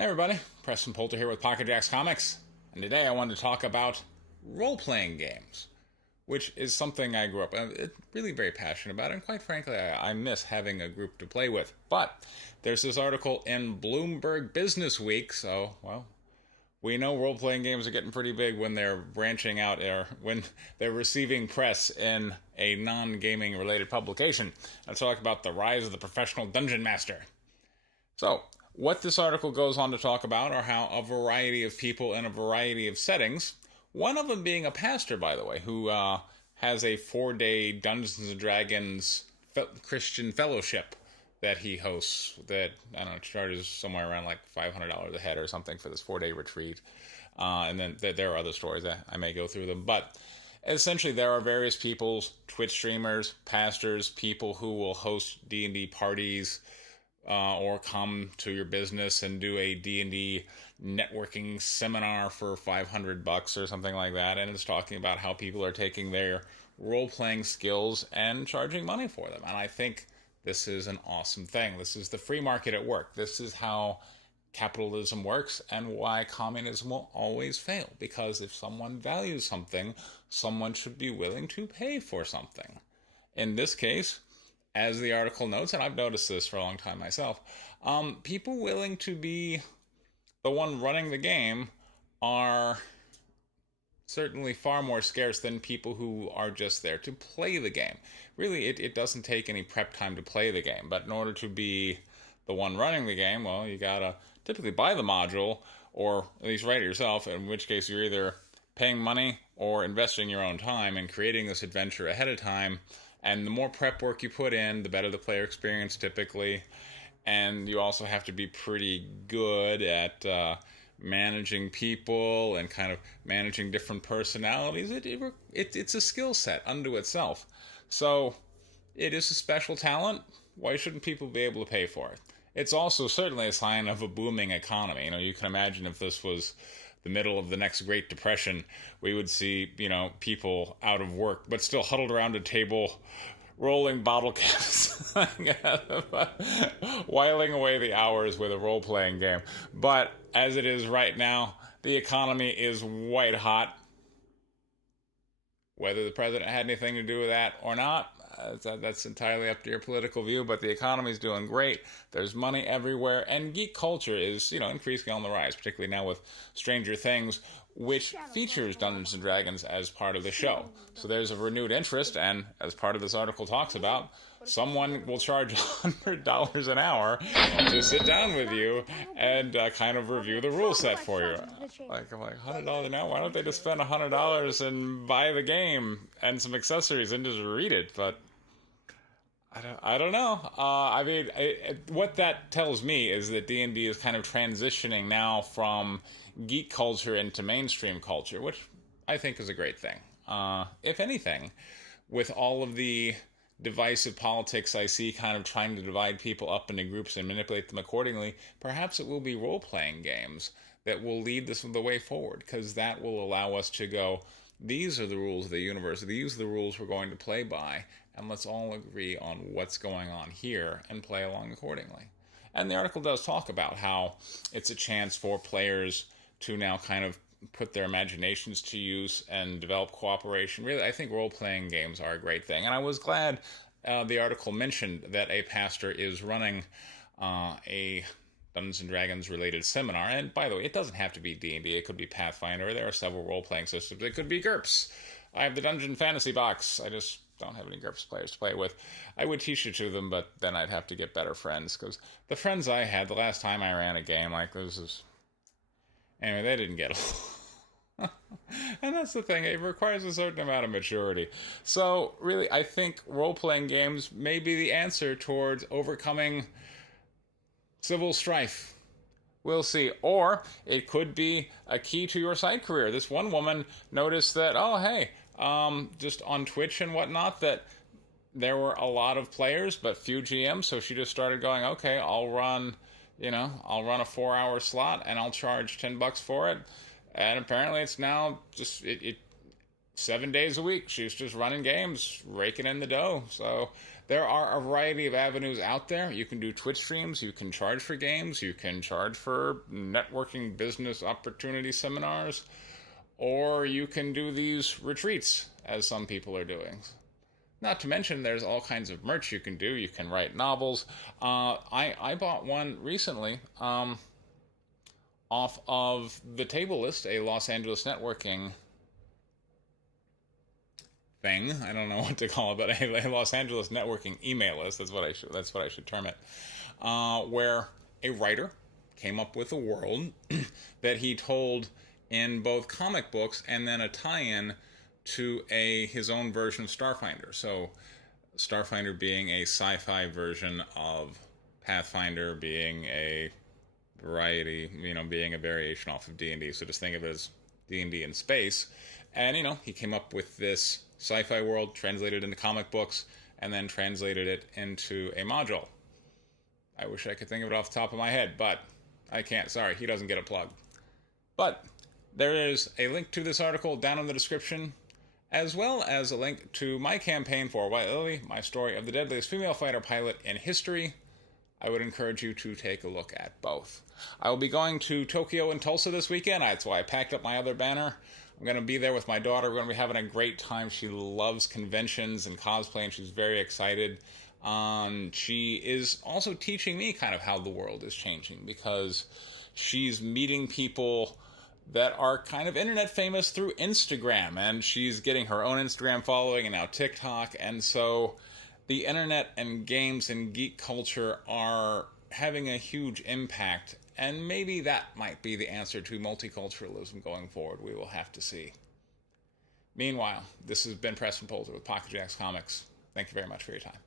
Hey everybody, Preston Poulter here with Pocket Jacks Comics, and today I wanted to talk about role-playing games, which is something I grew up really very passionate about, and quite frankly, I miss having a group to play with. But there's this article in Bloomberg Business Week, so, well, we know role-playing games are getting pretty big when they're branching out or when they're receiving press in a non-gaming related publication. I talk about the rise of the professional dungeon master. So, what this article goes on to talk about are how a variety of people in a variety of settings, one of them being a pastor, by the way, who has a 4-day Dungeons and Dragons Christian fellowship that he hosts that, I don't know, charges somewhere around like $500 a head or something for this 4-day retreat. And then there are other stories that I may go through them. But essentially, there are various people, Twitch streamers, pastors, people who will host D&D parties, or come to your business and do a D&D networking seminar for $500 or something like that, and it's talking about how people are taking their role-playing skills and charging money for them. And I think this is an awesome thing. This is the free market at work. This is how capitalism works and why communism will always fail. Because if someone values something, someone should be willing to pay for something. In this case, as the article notes, and I've noticed this for a long time myself, people willing to be the one running the game are certainly far more scarce than people who are just there to play the game. Really, it doesn't take any prep time to play the game, but in order to be the one running the game, well, you gotta typically buy the module, or at least write it yourself, in which case you're either paying money or investing your own time and creating this adventure ahead of time. And the more prep work you put in, the better the player experience typically. And you also have to be pretty good at managing people and kind of managing different personalities. It's a skill set unto itself. So it is a special talent. Why shouldn't people be able to pay for it? It's also certainly a sign of a booming economy. You can imagine if this was the middle of the next Great Depression, we would see, people out of work, but still huddled around a table, rolling bottle caps, whiling away the hours with a role-playing game. But as it is right now, the economy is white hot. Whether the president had anything to do with that or not, that's entirely up to your political view, but the economy's doing great. There's money everywhere, and geek culture is, increasingly on the rise, particularly now with Stranger Things, which features Dungeons and Dragons as part of the show. So there's a renewed interest, and as part of this article talks about, someone will charge $100 an hour to sit down with you and kind of review the rule set for you. I'm like, $100 an hour? Why don't they just spend $100 and buy the game and some accessories and just read it? But I don't know. What that tells me is that D&D is kind of transitioning now from geek culture into mainstream culture, which I think is a great thing. If anything, with all of the divisive politics I see kind of trying to divide people up into groups and manipulate them accordingly, perhaps it will be role-playing games that will lead this the way forward, because that will allow us to go, these are the rules of the universe, these are the rules we're going to play by, and let's all agree on what's going on here and play along accordingly. And the article does talk about how it's a chance for players to now kind of put their imaginations to use and develop cooperation. Really, I think role-playing games are a great thing. And I was glad the article mentioned that a pastor is running a Dungeons and Dragons related seminar. And by the way, it doesn't have to be D&D. It could be Pathfinder. There are several role-playing systems. It could be GURPS. I have the Dungeon Fantasy box. I just don't have any GURPS players to play with. I would teach it to them, but then I'd have to get better friends, because the friends I had the last time I ran a game like this is... Anyway, they didn't get along. And that's the thing, it requires a certain amount of maturity. So, really, I think role-playing games may be the answer towards overcoming civil strife. We'll see. Or it could be a key to your side career. This one woman noticed that, just on Twitch and whatnot, that there were a lot of players, but few GMs, so she just started going, okay, I'll run a 4-hour slot and I'll charge $10 for it. And apparently it's now just, 7 days a week. She's just running games, raking in the dough. So There are a variety of avenues out there. You can do Twitch streams, you can charge for games, you can charge for networking business opportunity seminars, or you can do these retreats, as some people are doing. Not to mention, there's all kinds of merch you can do. You can write novels. I bought one recently off of the Table List, a Los Angeles networking thing. I don't know what to call it, but a Los Angeles networking email list. That's what I should term it. Where a writer came up with a world that he told in both comic books and then a tie-in to his own version of Starfinder. So Starfinder being a sci-fi version of Pathfinder, being a variety, being a variation off of D&D. So just think of it as D&D in space. And, he came up with this sci-fi world, translated into comic books, and then translated it into a module. I wish I could think of it off the top of my head, but I can't. Sorry, he doesn't get a plug. But there is a link to this article down in the description, as well as a link to my campaign for White Lily, my story of the deadliest female fighter pilot in history. I would encourage you to take a look at both. I will be going to Tokyo and Tulsa this weekend. That's why I packed up my other banner. I'm going to be there with my daughter. We're going to be having a great time. She loves conventions and cosplay, and she's very excited. She is also teaching me kind of how the world is changing, because she's meeting people that are kind of internet famous through Instagram, and she's getting her own Instagram following and now TikTok. And so the internet and games and geek culture are having a huge impact, and maybe that might be the answer to multiculturalism going forward. We will have to see. Meanwhile, this has been Preston Poulter with Pocket Jacks Comics. Thank you very much for your time.